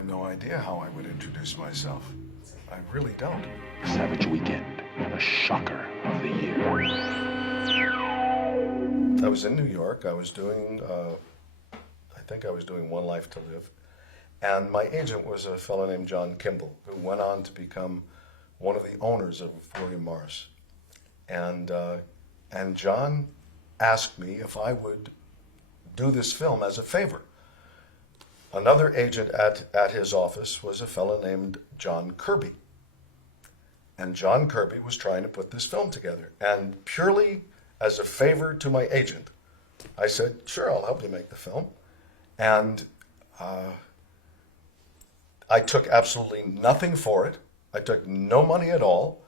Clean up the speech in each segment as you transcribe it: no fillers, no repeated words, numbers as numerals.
have no idea how I would introduce myself. I really don't. Savage Weekend, the shocker of the year. I was in New York. I was doing, I think I was doing One Life to Live. And my agent was a fellow named John Kimball, who went on to become one of the owners of William Morris. And John asked me if I would do this film as a favor. Another agent at his office was a fellow named John Kirby. And John Kirby was trying to put this film together. And purely as a favor to my agent, I said, sure, I'll help you make the film. And I took absolutely nothing for it. I took no money at all.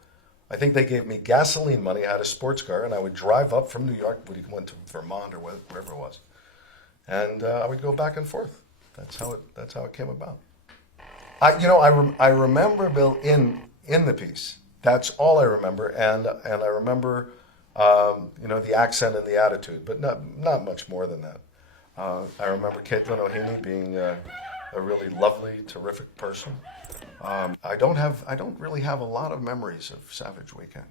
I think they gave me gasoline money. I had a sports car, and I would drive up from New York. We went to Vermont or wherever it was. And I would go back and forth. That's how it came about. I remember Bill in the piece. That's all I remember, and I remember the accent and the attitude, but not much more than that. I remember Caitlin O'Heaney being a really lovely, terrific person. I don't really have a lot of memories of Savage Weekend.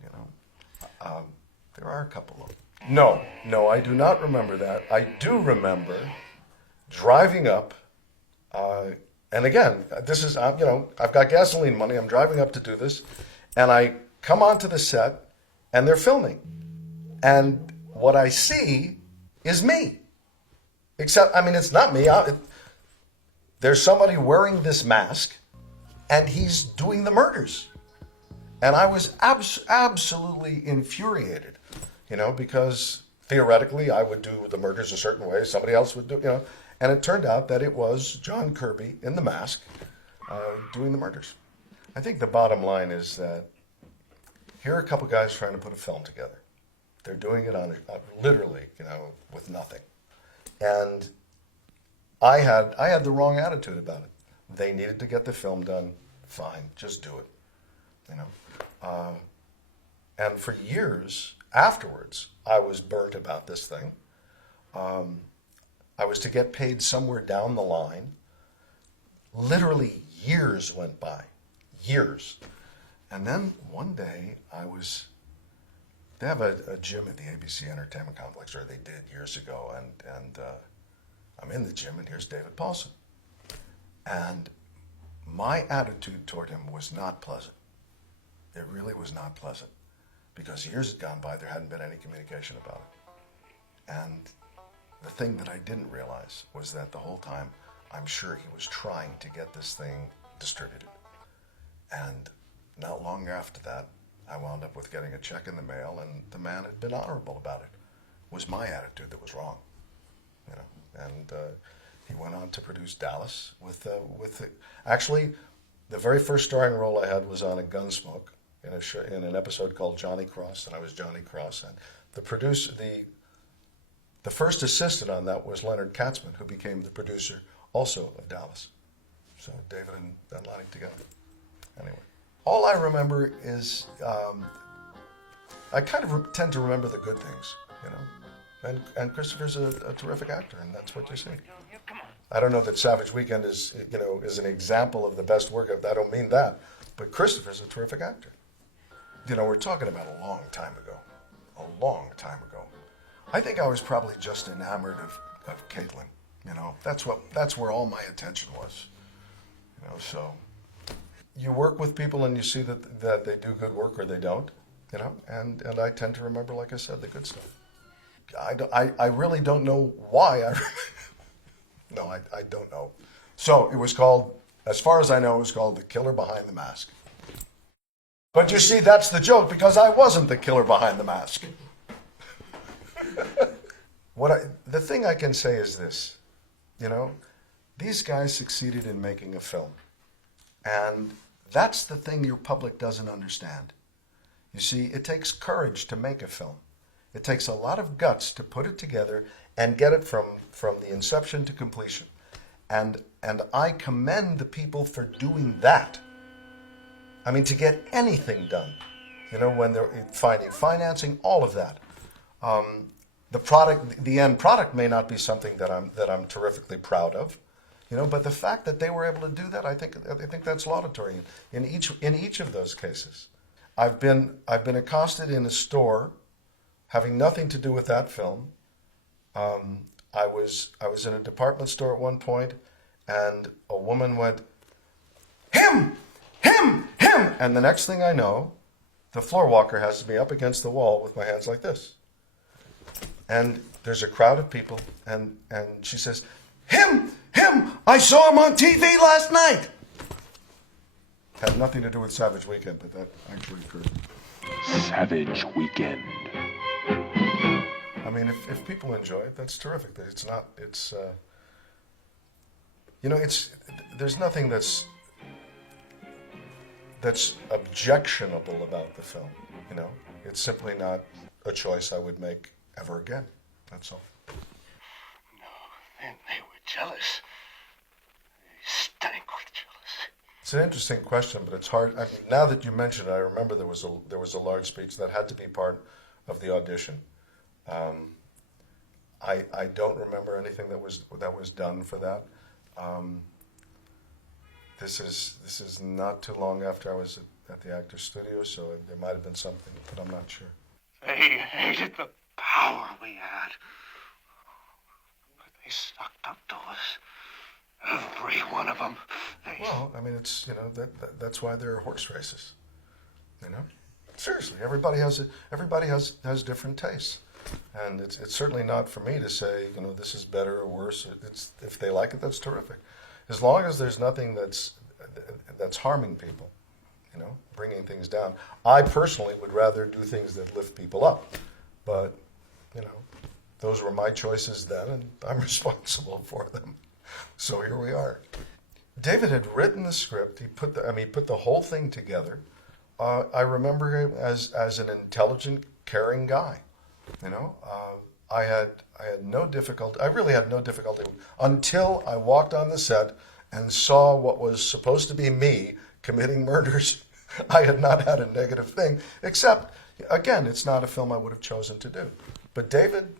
There are a couple of them. No, I do not remember that. I do remember driving up. And again, this is, I've got gasoline money. I'm driving up to do this. And I come onto the set, and they're filming. And what I see is me. Except, it's not me. There's somebody wearing this mask, and he's doing the murders. And I was absolutely infuriated, because theoretically I would do the murders a certain way. Somebody else would do, And it turned out that it was John Kirby in the mask doing the murders. I think the bottom line is that here are a couple guys trying to put a film together. They're doing it on literally, with nothing. And I had the wrong attitude about it. They needed to get the film done. Fine, just do it. And for years afterwards, I was burnt about this thing. I was to get paid somewhere down the line. Literally years went by. Years. And then one day they have a gym at the ABC Entertainment Complex, or they did years ago, and I'm in the gym, and here's David Paulson. And my attitude toward him was not pleasant. It really was not pleasant, because years had gone by, there hadn't been any communication about it. And the thing that I didn't realize was that the whole time, I'm sure he was trying to get this thing distributed. And not long after that, I wound up with getting a check in the mail, and the man had been honorable about it. It was my attitude that was wrong, And he went on to produce Dallas actually, the very first starring role I had was on a Gunsmoke in an episode called Johnny Cross, and I was Johnny Cross. And the first assistant on that was Leonard Katzman, who became the producer also of Dallas. So David and Lonnie together. Anyway, all I remember is I kind of tend to remember the good things, And Christopher's a terrific actor, and that's what you see. I don't know that Savage Weekend is an example of the best work. I don't mean that, but Christopher's a terrific actor. We're talking about a long time ago. I think I was probably just enamored of Caitlin. That's where all my attention was. So you work with people and you see that they do good work or they don't. And I tend to remember, like I said, the good stuff. I really don't know why. No, I don't know. So it was called, as far as I know, it was called The Killer Behind the Mask. But you see, that's the joke, because I wasn't the killer behind the mask. The thing I can say is this, these guys succeeded in making a film. And that's the thing your public doesn't understand. You see, it takes courage to make a film. It takes a lot of guts to put it together and get it from the inception to completion. And I commend the people for doing that. To get anything done, when they're finding financing, all of that. The end product may not be something that I'm terrifically proud of, But the fact that they were able to do that, I think that's laudatory in each of those cases. I've been accosted in a store, having nothing to do with that film. I was in a department store at one point, and a woman went, "Him, him, him!" And the next thing I know, the floor walker has me up against the wall with my hands like this. And there's a crowd of people, and she says, "Him, him! I saw him on TV last night!" Had nothing to do with Savage Weekend, but that actually occurred. Savage Weekend. I mean, if people enjoy it, that's terrific. There's nothing that's objectionable about the film. It's simply not a choice I would make ever again. That's all. No, then they were jealous. They stank with jealousy. It's an interesting question, but it's hard. I mean, now that you mention it, I remember there was a large speech that had to be part of the audition. I don't remember anything that was done for that. This is not too long after I was at the Actors Studio, so there might have been something, but I'm not sure. They hated the power we had. But they sucked up to us. Every one of them. Well, I mean, it's that's why there are horse races. Seriously, everybody has different tastes, and it's certainly not for me to say this is better or worse. It's if they like it, that's terrific, as long as there's nothing that's harming people, bringing things down. I personally would rather do things that lift people up, but those were my choices then, and I'm responsible for them. So here we are. David had written the script. He put the whole thing together. I remember him as an intelligent, caring guy. I had no difficulty. I really had no difficulty until I walked on the set and saw what was supposed to be me committing murders. I had not had a negative thing, except, again, it's not a film I would have chosen to do. But David,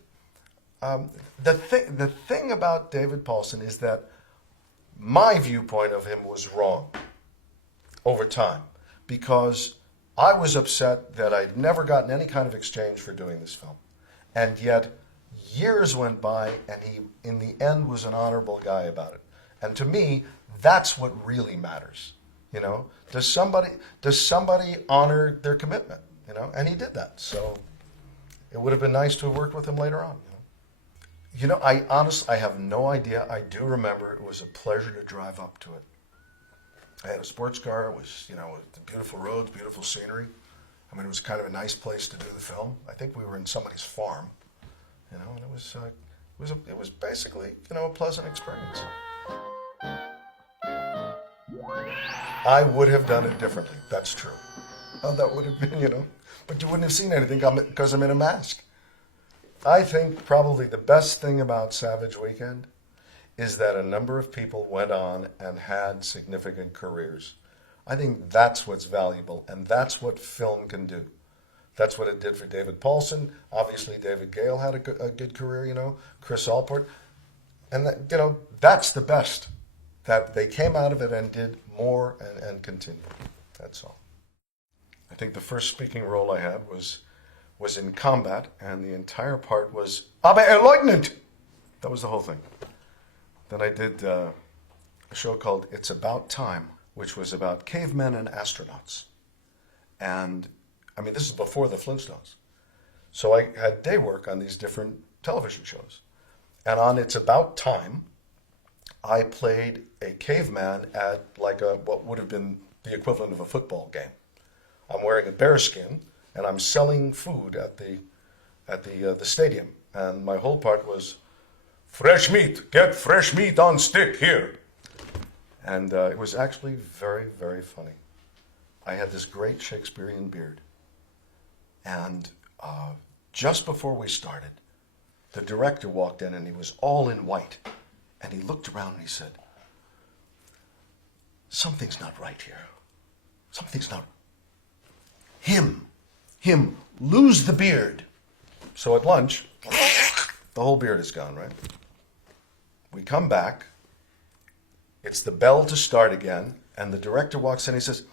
the thing about David Paulson is that my viewpoint of him was wrong over time, because I was upset that I'd never gotten any kind of exchange for doing this film. And yet years went by, and he, in the end, was an honorable guy about it. And to me, that's what really matters. Does somebody honor their commitment? And he did that. So it would have been nice to have worked with him later on. I have no idea. I do remember it was a pleasure to drive up to it. I had a sports car. It was, with beautiful roads, beautiful scenery. I mean, it was kind of a nice place to do the film. I think we were in somebody's farm, and it was basically, a pleasant experience. I would have done it differently. That's true. Oh, that would have been, but you wouldn't have seen anything because I'm in a mask. I think probably the best thing about Savage Weekend is that a number of people went on and had significant careers. I think that's what's valuable, and that's what film can do. That's what it did for David Paulson. Obviously, David Gale had a good career, Chris Allport. And, that's the best, that they came out of it and did more and continued. That's all. I think the first speaking role I had was in combat, and the entire part was "Aber Herr Leutnant." That was the whole thing. Then I did a show called "It's About Time," which was about cavemen and astronauts. And, this is before the Flintstones. So I had day work on these different television shows. And on "It's About Time," I played a caveman at what would have been the equivalent of a football game. I'm wearing a bearskin, and I'm selling food at the stadium. And my whole part was, "Fresh meat, get fresh meat on stick here." And it was actually very, very funny. I had this great Shakespearean beard. And just before we started, the director walked in, and he was all in white. And he looked around and he said, "Something's not right here. Something's not. Him, lose the beard." So at lunch, the whole beard is gone, right? We come back, It's the bell to start again, and the director walks in. He says,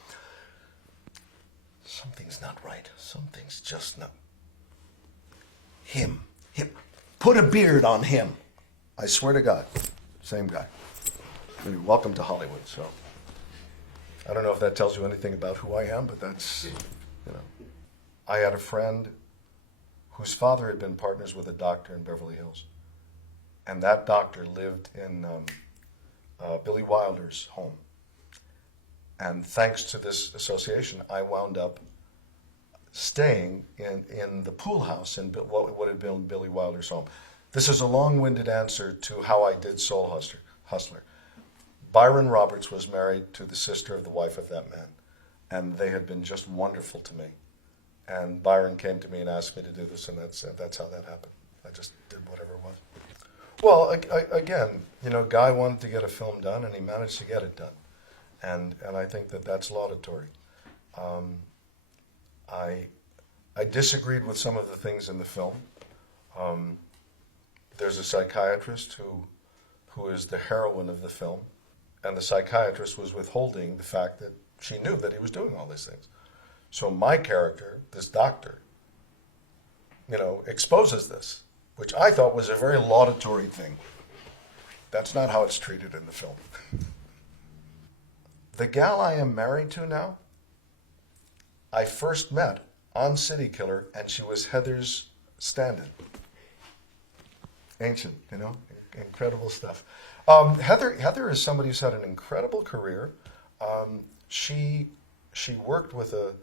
"Something's not right. Something's just not. Him. Put a beard on him." I swear to God, same guy. I mean, welcome to Hollywood. So I don't know if that tells you anything about who I am, but that's, you know. I had a friend whose father had been partners with a doctor in Beverly Hills, and that doctor lived in Billy Wilder's home. And thanks to this association, I wound up staying in the pool house in what had been Billy Wilder's home. This is a long-winded answer to how I did Soul Hustler. Byron Roberts was married to the sister of the wife of that man, and they had been just wonderful to me. And Byron came to me and asked me to do this, and that's how that happened. I just did whatever it was. Well, again, you know, Guy wanted to get a film done, and he managed to get it done, and I think that's laudatory. I disagreed with some of the things in the film. There's a psychiatrist who is the heroine of the film, and the psychiatrist was withholding the fact that she knew that he was doing all these things. So my character, this doctor, you know, exposes this, which I thought was a very laudatory thing. That's not how it's treated in the film. The gal I am married to now, I first met on City Killer, and she was Heather's stand-in. Ancient, you know, incredible stuff. Heather is somebody who's had an incredible career. She worked with a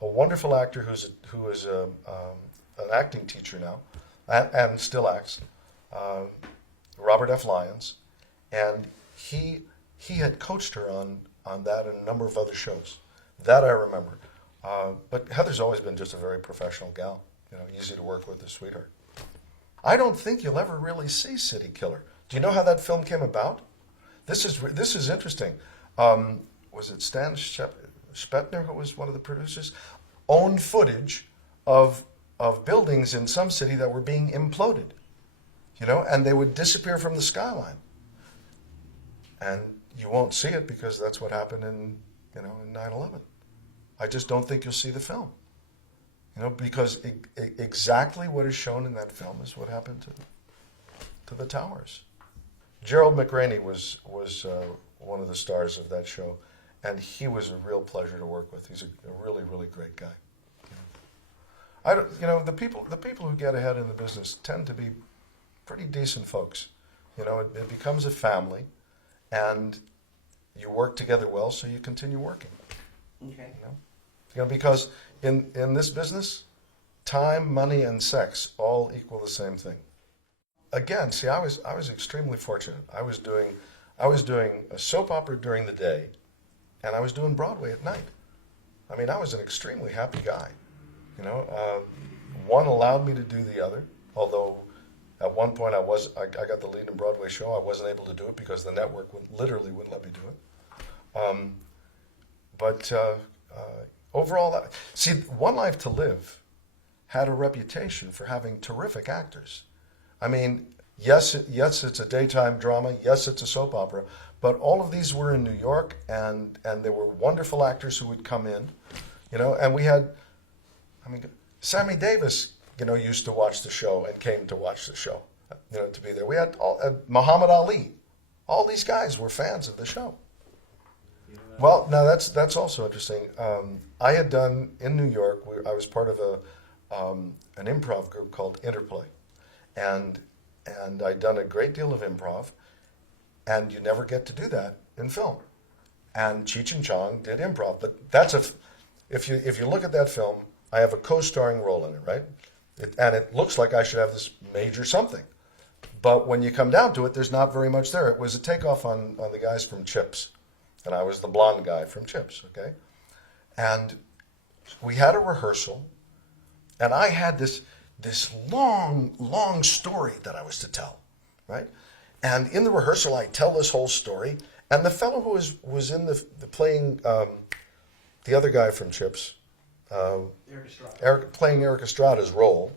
wonderful actor who is an acting teacher now, and still acts, Robert F. Lyons, and he had coached her on that and a number of other shows. That I remember. But Heather's always been just a very professional gal, you know, easy to work with, a sweetheart. I don't think you'll ever really see City Killer. Do you know how that film came about? This is interesting. Was it Stan Spetner, who was one of the producers, owned footage of buildings in some city that were being imploded, you know, and they would disappear from the skyline. And you won't see it because that's what happened in 9/11. I just don't think you'll see the film, you know, because exactly what is shown in that film is what happened to the towers. Gerald McRaney was one of the stars of that show, and he was a real pleasure to work with. He's a really, really great guy. The people who get ahead in the business tend to be pretty decent folks. You know, it becomes a family, and you work together well, so you continue working. Okay. You know, because in this business, time, money, and sex all equal the same thing. Again, see, I was extremely fortunate. I was doing a soap opera during the day, and I was doing Broadway at night. I mean, I was an extremely happy guy. You know, one allowed me to do the other, although at one point I got the lead in Broadway show. I wasn't able to do it because the network literally wouldn't let me do it. But overall, see, One Life to Live had a reputation for having terrific actors. I mean, yes, it's a daytime drama. Yes, it's a soap opera. But all of these were in New York, and there were wonderful actors who would come in, you know. And we had, I mean, Sammy Davis, you know, used to watch the show and came to watch the show, you know, to be there. We had Muhammad Ali. All these guys were fans of the show. Well, now that's also interesting. I had done in New York. I was part of an improv group called Interplay, and I'd done a great deal of improv, and you never get to do that in film. And Cheech and Chong did improv, but if you look at that film, I have a co-starring role in it, right? And it looks like I should have this major something, but when you come down to it, there's not very much there. It was a takeoff on the guys from Chips. And I was the blonde guy from Chips, okay? And we had a rehearsal, and I had this long story that I was to tell, right? And in the rehearsal, I tell this whole story, and the fellow who was in the playing the other guy from Chips, playing Eric Estrada's role,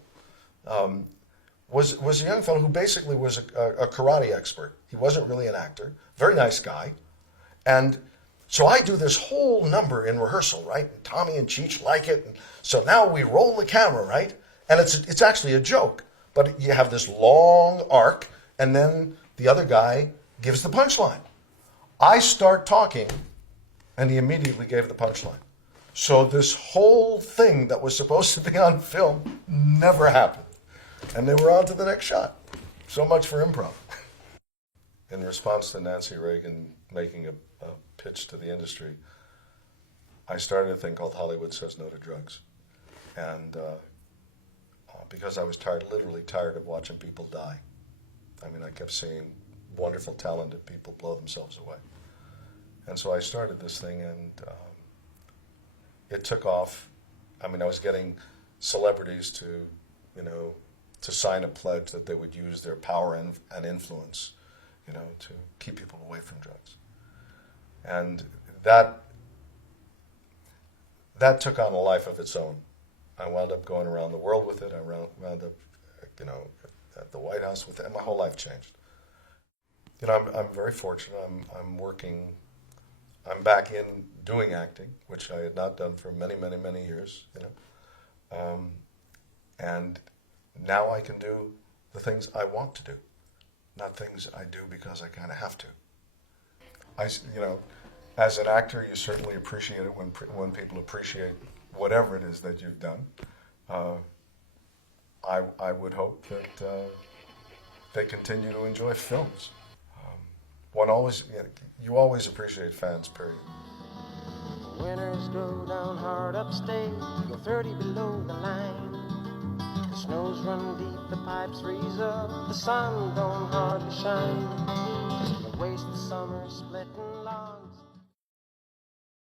was a young fellow who basically was a karate expert. He wasn't really an actor. Very nice guy. And so I do this whole number in rehearsal, right? And Tommy and Cheech like it. And so now we roll the camera, right? And it's actually a joke. But you have this long arc, and then the other guy gives the punchline. I start talking, and he immediately gave the punchline. So this whole thing that was supposed to be on film never happened. And they were on to the next shot. So much for improv. In response to Nancy Reagan making a pitch to the industry, I started a thing called Hollywood Says No to Drugs. And because I was literally tired of watching people die. I mean, I kept seeing wonderful, talented people blow themselves away. And so I started this thing, and it took off. I mean, I was getting celebrities to sign a pledge that they would use their power and influence, to keep people away from drugs. And that took on a life of its own. I wound up going around the world with it. I wound up, at the White House with it, and my whole life changed. I'm very fortunate. I'm back in doing acting, which I had not done for many, many, many years, and now I can do the things I want to do, not things I do because I kind of have to. As an actor, you certainly appreciate it when people appreciate whatever it is that you've done. I would hope that they continue to enjoy films. You always appreciate fans, period. Winters go down hard upstate, go 30 below the line. The snows run deep, the pipes freeze up, the sun don't hardly shine. The waste of summer splitting logs.